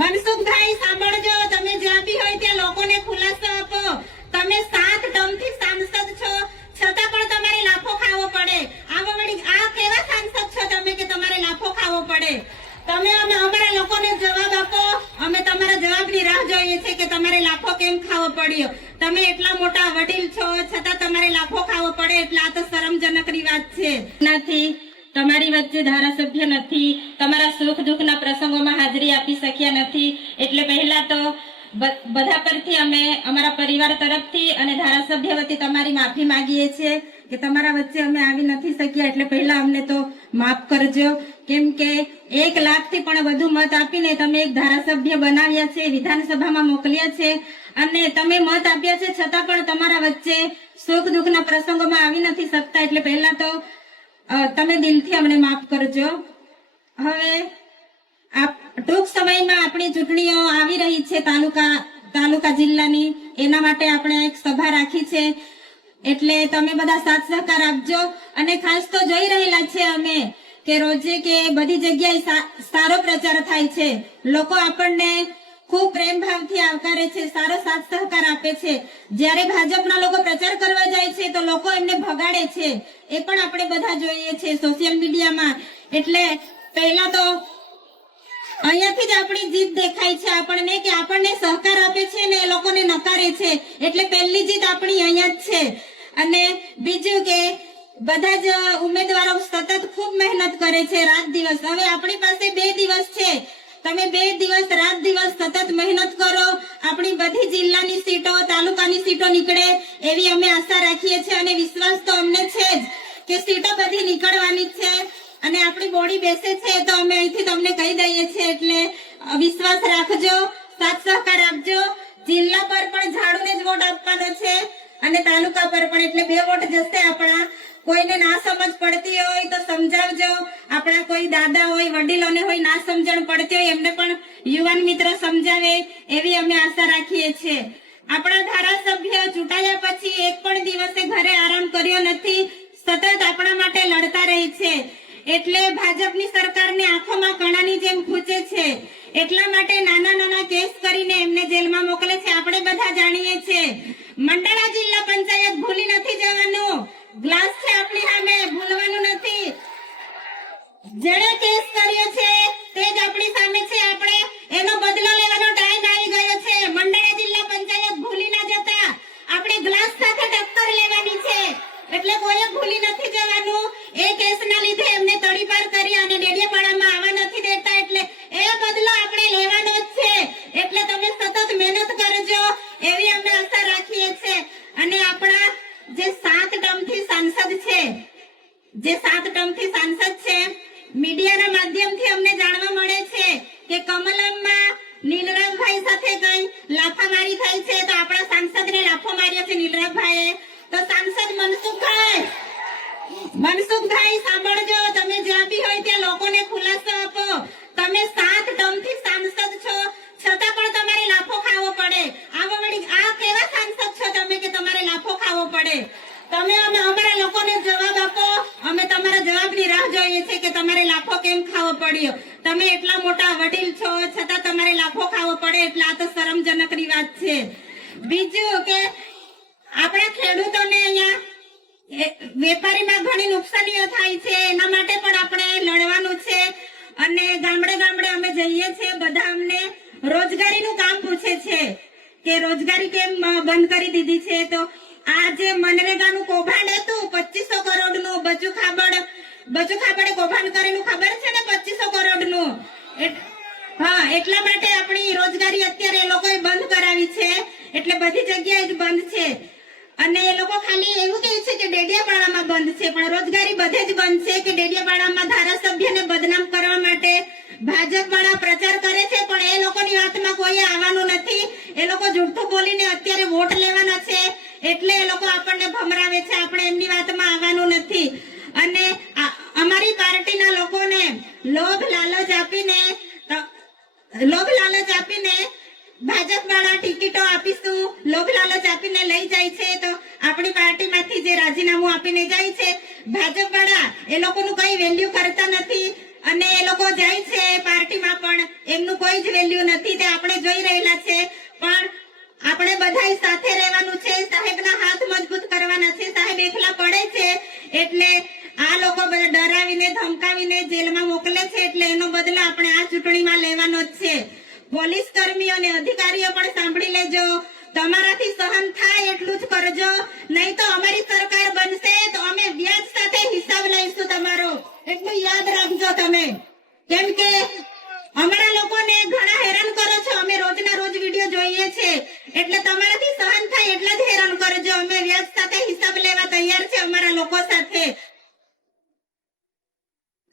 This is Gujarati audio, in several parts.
મનસુખભાઈ સાંભળજો, તમે જ્યાં બી હોય ત્યાં લોકોને ખુલાસો આપો. તમે 7 ટર્મથી સાંસદ છો, છતાં પણ તમારે લાફો ખાવો પડે. આવા વળી આ કેવા સાંસદ છો તમે કે તમારે લાફો ખાવો પડે? તમે અમારા લોકોને જવાબ આપો. અમે તમારા જવાબની રાહ જોઈએ છે કે તમારે લાફો કેમ ખાવો પડ્યો. તમે એટલા મોટા વડીલ છો, છતાં તમારે લાફો ખાવો પડે એટલે આ તો શરમજનકની વાત છે. નથી તમારી વચ્ચે ધારાસભ્ય નથી, તમારા સુખ દુઃખના પ્રસંગોમાં હાજરી આપી શક્યા નથી, એટલે પહેલા તો બધા પરથી અમે અમારા પરિવાર તરફથી અને ધારાસભ્ય વતી તમારી માફી માંગીએ છીએ કે તમારા વચ્ચે અમે આવી નથી શક્યા. એટલે પહેલા અમને તો માફ કરજો, કેમ કે 1 લાખથી પણ વધુ મત આપીને તમે એક ધારાસભ્ય બનાવ્યા છે, વિધાનસભામાં મોકલ્યા છે અને તમે મત આપ્યા છે, છતાં પણ તમારા વચ્ચે સુખ દુઃખના પ્રસંગોમાં આવી નથી શકતા. એટલે પહેલા તો તમે દિલથી અમને માફ કરજો. હવે ટૂંક સમયમાં આપણી ચૂંટણીઓ આવી રહી છે, તાલુકા જિલ્લાની. એના માટે આપણે એક સભા રાખી છે, એટલે તમે બધા સાથ સહકાર આપજો. અને ખાસ તો જોઈ રહેલા છે અમે કે રોજે કે બધી જગ્યાએ સારો પ્રચાર થાય છે, લોકો આપણને ખૂબ પ્રેમ ભાવથી આવકારે છે, સારો સાથ સહકાર આપે છે. જ્યારે ભાજપના લોકો પ્રચાર કરવા જાય છે તો લોકો એમને ભગાડે છે, એ પણ આપણે બધા જોઈએ છે સોશિયલ મીડિયામાં. એટલે પહેલા તો અહીંયાથી જ આપણી જીત દેખાય છે આપણને કે આપણને સહકાર આપે છે ને એ લોકોને નકારે છે. એટલે પહેલી જીત આપણી અહીંયા જ છે. અને બીજું કે બધા જ ઉમેદવારો સતત ખૂબ મહેનત કરે છે, રાત દિવસ. હવે આપણી પાસે 2 દિવસ છે, તમે 2 દિવસ રાત દિવસ સતત મહેનત કરો. આપણી બધી જિલ્લાની સીટો, તાલુકાની સીટો નીકળે એવી અમે આશા રાખીએ છીએ અને વિશ્વાસ તો અમને છે જ કે સીટો બધી નીકળવાની છે. અને આપણી બોડી બેસે છે તો અમે અહીંથી તમને કહી દઈએ છીએ, એટલે વિશ્વાસ રાખજો, સાથ સહકાર આપજો. જિલ્લા પર પણ ઝાડુને જ વોટ આપવાનો છે અને તાલુકા પર પણ, એટલે 2 વોટ જશે આપણા. કોઈને ના સમજ પડતી હોય તો સમજાવજો. આપણા કોઈ દાદા હોય, વડીલોને હોય ના સમજણ પડતી હોય એમને પણ યુવાન મિત્ર સમજાવે એવી અમે આશા રાખીએ છીએ. આપણા ધારાસભ્ય ચૂંટાયા પછી એક પણ દિવસે ઘરે આરામ કર્યો નથી, સતત આપણા માટે લડતા રહી છે. એટલે ભાજપની સરકારને આંખોમાં કણાની જેમ ખૂંચે છે. એટલા માટે નાના નાના કેસ કરીને એમને જેલમાં મોકલે છે. આપણે બધા જાણીએ છીએ. મંડળા જિલ્લા પંચાયત ભૂલી નથી જવાનું. ગ્લાસ છે આપણી સામે, ભૂલવાનું નથી. જેણે કેસ કર્યો છે તે જ આપણી સામે છે. આપણે એનો બદલો લેવાનો ટાઈમ આવી ગયો છે. મંડળા જિલ્લા પંચાયત ભૂલી ના જતા. આપણે ગ્લાસ સાથે ટક્કર લેવાની છે, એટલે કોઈ ભૂલી નથી જવાનું. એ કેસના લીધે એમને તડીપાર કરી અને ડેડિયાપાડામાં આવવા નથી દેતા, એટલે એ બદલો આપણે લેવાનો જ છે. એટલે તમે સતત મહેનત કરજો એવી અમે આશા રાખીએ છીએ. અને આપણા જે 7 ટર્મથી સાંસદ છે, મીડિયાના માધ્યમથી અમને જાણવા મળે છે કે કમલમમાં નીલરામભાઈ સાથે કઈ લાફામારી થઈ છે, તો આપણા સાંસદને લાફો માર્યો છે નીલરામભાઈએ. તો સાંસદ મનસુખભાઈ સાંભળજો, તમે જ્યાં બી હોય ત્યાં લોકોને ખુલાસો આપો. તમે 7 ટર્મથી સાંસદ છો, છતાં પણ તમારે લાફો ખાવો પડે. આવા વળી આ કેવા સાંસદ છો તમે કે તમારે લાફો ખાવો પડે? તમે અમારા લોકોને જવાબ આપો. અમે તમારા જવાબની રાહ જોઈએ છે કે તમારે લાફો કેમ ખાવો પડ્યો. તમે એટલા મોટા વડીલ છો, છતાં તમારે લાફો ખાવો પડે એટલે આ તો શરમજનકની વાત છે. બીજું કે આપણા ખેડૂતોને અહીંયા વેપારીમાં ઘણી નુકસાનીઓ થાય છે, એના માટે પણ આપણે લડવાનું છે. અને ગામડે ગામડે અમે જઈએ છીએ, બધા અમને રોજગારીનું કામ પૂછે છે કે રોજગારી કેમ બંધ કરી દીધી છે. તો આ જે મનરેગાનું કૌભાંડ હતું 2500 કરોડનું, બચુ ખાબડે કૌભાંડ કરેલું ખબર છે ને, 2500 કરોડનું. હા, એટલા માટે આપણી રોજગારી અત્યારે એ લોકોએ બંધ કરાવી છે, એટલે બધી જગ્યાએ જ બંધ છે. અને એ લોકો ખાલી એવું કહે છે કે ડેડિયાપાડામાં બંધ છે, પણ રોજગારી બધે જ બંધ છે. કે ડેડિયાપાડામાં ધારાસભ્યને બદનામ કરવા માટે ભાજપ વાળા પ્રચાર કરે છે, પણ એ લોકોની વાતમાં કોઈ આવવાનું નથી. એ લોકો જૂઠું બોલીને અત્યારે વોટ લેવાના છે, એટલે એ લોકો આપણને ભમરાવે છે. આપણે એમની વાતમાં આવવાનું નથી. અને અમારી પાર્ટીના લોકોને લોભ લાલચ આપીને ભાજપ વાળા ટિકિટો આપીશું, લોભ લાલચ આપીને લઈ જાય છે. તો આપણી પાર્ટીમાંથી જે રાજીનામું આપીને જાય છે ભાજપ વાળા, એ લોકોનું કઈ વેલ્યુ કરતા નથી અને એ લોકો જાય છે પાર્ટીમાં પણ એમનું નું કોઈ જ વેલ્યુ નથી તે આપણે જોઈ રહેલા છે. પણ આપણે બધાય સાથે રહેવાનું છે. સાહેબના હાથ મજબૂત કરવાના છે. સાહેબ એકલા પડે છે એટલે આ લોકો બધા ડરાવીને ધમકાવીને જેલમાં મોકલે છે, એટલે એનો બદલો આપણે આ ચૂંટણીમાં લેવાનો જ છે. પોલીસ કર્મીઓ અને અધિકારીઓ પણ સાંભળી લેજો, તમારાથી સહન થાય એટલું જ કરજો, નહીં તો અમારી સરકાર બનશે તો અમે વ્યાજ સાથે હિસાબ લઈશું તમારો, એટલું યાદ રાખજો તમે. કેમ કે અમારા લોકોને ઘણા હેરાન કરો છો, અમે રોજના રોજ વિડીયો જોઈએ છે, એટલે તમારાથી સહન થાય એટલા જ હેરાન કરજો. અમે વ્યાજ સાથે હિસાબ લેવા તૈયાર છે અમારા લોકો સાથે.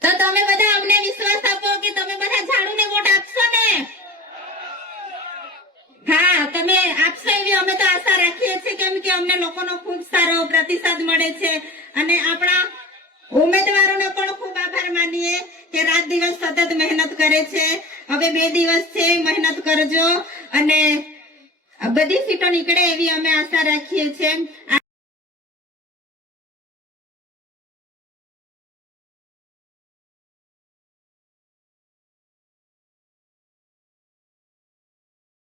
તો તમે બધા અમને વિશ્વાસ આપો કે તમે બધા ઝાડુને વોટ આપશો ને? હા, તમે આપશો એવી અમે તો આશા રાખીએ છીએ, કેમ કે અમને લોકોનો ખૂબ સારો પ્રતિસાદ મળે છે. અને આપણા ઉમેદવારોને પણ ખૂબ આભાર માનીએ કે રાત દિવસ સતત મહેનત કરે છે. હવે 2 દિવસ છે, મહેનત કરજો અને બધી સીટો નીકળે એવી અમે આશા રાખીએ છીએ.